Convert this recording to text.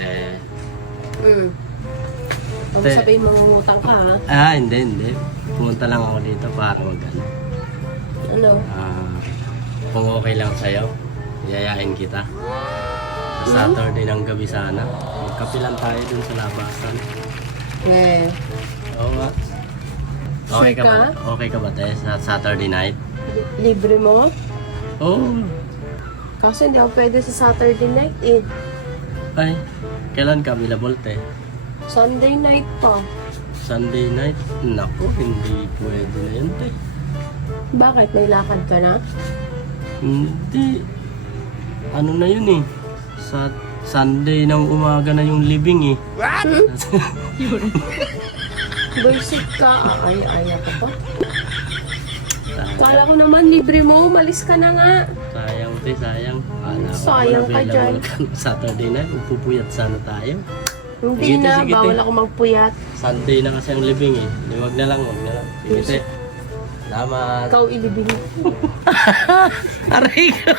Te. Huwag Te. sabihin mangungutang ka, ha? Hindi. Pumunta lang ako dito para mag-ano. Ano? Kung okay lang sa'yo, yayain kita. Sa Saturday ng gabi sana. Magkapilan tayo dun sa labasan. Oo nga. Okay ka ba? Sure Okay ka ba, te? Sa Saturday night? Libre mo? Oo. Kasi hindi ako pwede sa Saturday night, eh. Ay, kailan ka available, te? Sunday night pa. Sunday night? Naku, hindi pwede na yun, te. Bakit? May lakad ka na? Hindi. Ano na yun eh. Sa Sunday ng umaga na yung living eh. Bullshit ka. Ay, ka pa. Kala ko naman libre mo. Umalis ka na nga. Sayang, te, sayang. Sayang ka dyan. Saturday night, upupuyat sana tayo. Hindi Sige, na. sige, Bawal te. ako magpuyat. Sunday na kasi ang living eh. Di, wag na lang. Sige, te. Salamat. Ikaw ilibing. Aray ko.